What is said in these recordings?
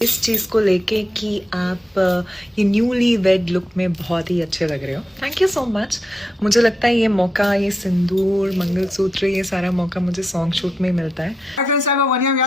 इस चीज़ को लेके कि आप ये न्यूली वेड लुक में बहुत ही अच्छे लग रहे हो। Thank you so much. मुझे लगता है ये मौका, ये सिंदूर, मंगलसूत्र, ये सारा मौका मुझे सॉन्ग शूट में ही मिलता है। फ्रेंड्स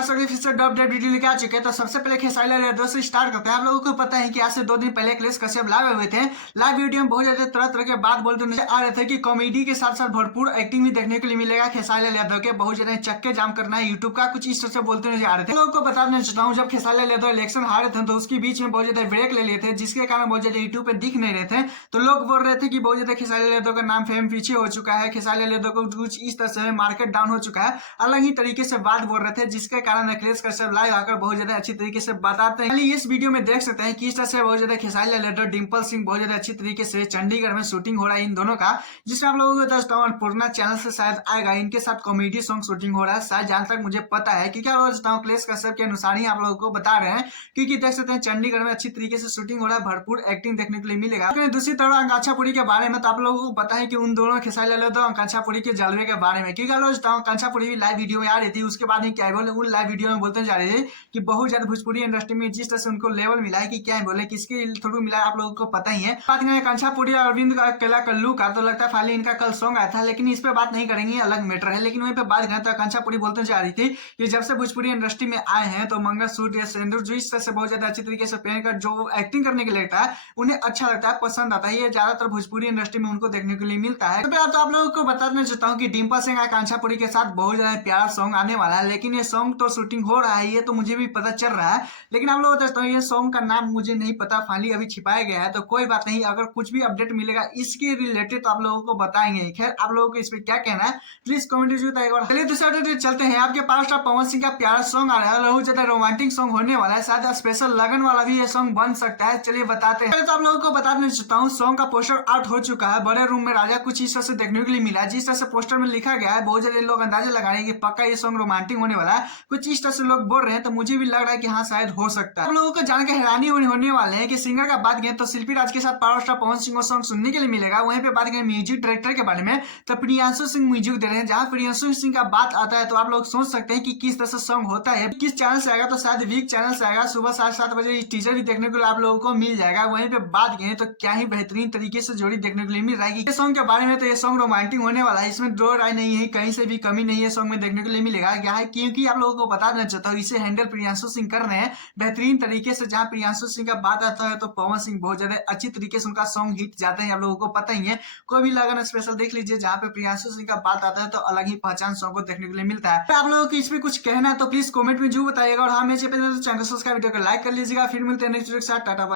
फिर से अपडेट वीडियो लेके आ चुके हैं। तो सबसे पहले खेसारी लाल यादव से स्टार्ट करते हैं। आप लोगों को पता है कि आज से 2 दिन पहले अखिलेश कश्यप लाइव हुए थे। लाइव वीडियो में बहुत ज्यादा तरह तरह के बात बोलते नजर आ रहे थे कि कॉमेडी के साथ साथ भरपूर एक्टिंग भी देखने के लिए मिलेगा खेसारी लाल यादव के। बहुत ज्यादा चक्के जाम करना है यूट्यूब का, कुछ इस तरह से बोलते नजर आ रहे थे। लोगों को बताना चाहता हूँ, जब खेसारी लाल यादव इलेक्शन हारे थे तो उसके बीच में बहुत ज्यादा ब्रेक ले लिए थे, जिसके कारण बहुत ज्यादा यूट्यूब पे दिख नहीं रहे थे। तो लोग बोल रहे थे कि बहुत ज्यादा खेसारी लाल यादव का नाम फेम पीछे हो चुका है, खेसारी लाल यादव को कुछ इस तरह से मार्केट डाउन हो चुका है, अलग ही तरीके से बात बोल रहे थे, जिसके कारण अखिलेश कश्यप लाइव आकर बहुत ज्यादा अच्छी तरीके से बताते हैं। इस वीडियो में देख सकते हैं किस तरह से बहुत ज्यादा खेसारी लाल यादव, डिंपल सिंह बहुत ज्यादा अच्छी तरीके से चंडीगढ़ में शूटिंग हो रहा है इन दोनों का, जिसमें आप लोगों को दोस्तों पूर्णा चैनल से शायद आएगा। इनके साथ कॉमेडी सॉन्ग शूटिंग हो रहा है शायद, जहां तक मुझे पता है, क्योंकि अखिलेश कश्यप के अनुसार ही आप लोगों को बता रहे हैं, क्योंकि देख सकते हैं चंडीगढ़ में अच्छी तरीके से शूटिंग हो रहा है, भरपूर एक्टिंग देखने के लिए मिलेगा। लेकिन दूसरी तरफ आकांक्षा पुरी के बारे में तो आप लोगों को पता है कि उन दोनों खेसारी लाल यादव आकांक्षा पुरी के जलवे के बारे में, क्योंकि आकांक्षा पुरी भी लाइव वीडियो में आ रही थी, उसके बाद ही क्या बोले उन लाइव वीडियो में बोलते जा रहे थे कि बहुत ज्यादा भोजपुरी इंडस्ट्री में जिस तरह से उनको लेवल मिला है कि क्या बोले, किसके थ्रू मिला है आप लोगों को पता ही है। बात करें आकांक्षा पुरी और अरविंद केला कल्लू का, तो लगता है फाइनली इनका कल सॉन्ग आया था, लेकिन इस पे बात नहीं करेंगे, अलग मैटर है। लेकिन वहीं पे बात करें तो आकांक्षा पुरी बोलते जा रही थी कि जब से भोजपुरी इंडस्ट्री में आए हैं तो मंगलसूत्र या सिंदूर जो इस तरह से बहुत ज्यादा अच्छी तरीके से पहनकर जो एक्टिंग करने के लिए लगता है, उन्हें अच्छा लगता है, पसंद आता है। ये ज्यादातर भोजपुरी इंडस्ट्री में उनको देखने के लिए मिलता है। तो आप लोगों को बताना चाहता हूँ कि डिंपल सिंह आकांक्षा पुरी के साथ बहुत ज्यादा प्यारा सॉन्ग आने वाला है, लेकिन ये सॉन्ग तो शूटिंग हो रहा है, ये तो मुझे भी पता चल रहा है, लेकिन आप लोगों को बताता हूँ ये सॉन्ग का नाम मुझे नहीं पता, फाइनली अभी छिपाया गया है। तो कोई बात नहीं, अगर कुछ भी अपडेट मिलेगा इसके रिलेटेड तो आप लोगों को बताएंगे। खैर आप लोगों को इस पे क्या कहना है प्लीज कमेंट बताइएगा। चलिए दूसरा अपडेट चलते हैं। आपके पास पवन सिंह का प्यारा सॉन्ग आ रहा है, बहुत ज्यादा रोमांटिक सॉन्ग होने वाला है, शायद स्पेशल लगन वाला भी ये सॉन्ग बन सकता है। चलिए बताते हैं। तो आप लोगों को बताना चाहता हूँ सॉन्ग का पोस्टर आउट हो चुका है, बड़े रूम में राजा कुछ इस तरह से देखने के लिए मिला, जिस तरह से पोस्टर में लिखा गया है बहुत ज्यादा लोग अंदाजा लगा रहे हैं कि पक्का ये सॉन्ग रोमांटिक होने वाला है, कुछ इस तरह से लोग बोल रहे हैं। तो मुझे भी लग रहा है कि हाँ शायद हो सकता है। आप लोगों को जान के हैरानी होने वाले हैं कि सिंगर का बात करें तो शिल्पी राज के साथ पावर स्टार पवन सिंह को सॉन्ग सुनने के लिए मिलेगा। वहीं पे बात करें म्यूजिक डायरेक्टर के बारे में तो प्रियांशु सिंह म्यूजिक दे रहे हैं। जहां प्रियांशु सिंह का बात आता है तो आप लोग सोच सकते हैं कि किस तरह से सॉन्ग होता है, किस चैनल से आएगा, तो शायद वीक चैनल से आएगा, सुबह 7:30 बजे टीजर भी देखने को आप लोगों को मिल जाएगा। वहीं पे बात करें तो क्या ही बेहतरीन तरीके से जोड़ी देखने को मिल रहा है। ये सॉन्ग के बारे में तो ये सॉन्ग रोमांटिक होने वाला है, इसमें दो राय नहीं है, कहीं से भी कमी नहीं है सॉन्ग में देखने को लिए मिलेगा। क्या है क्योंकि आप लोगों को बता देना चाहता हूँ इसे हैंडल प्रियांशु सिंह कर रहे हैं बेहतरीन तरीके से। जहां प्रियांशु सिंह का बात आता है तो पवन सिंह बहुत ज्यादा अच्छी तरीके से उनका सॉन्ग हिट जाते हैं, आप लोगों को पता ही है। कोई भी लगन स्पेशल देख लीजिए, जहां पे प्रियांशु सिंह का बात आता है तो अलग ही पहचान सॉन्ग को देखने के लिए मिलता है। आप लोगों को इस पे कुछ कहना है तो प्लीज कमेंट में जरूर बताइएगा, और हाँ मेरे चैनल सब्सक्राइब, वीडियो को लाइक कर लीजिएगा। फिर मिलते हैं नेक्स्ट वीडियो के साथ, टाटा।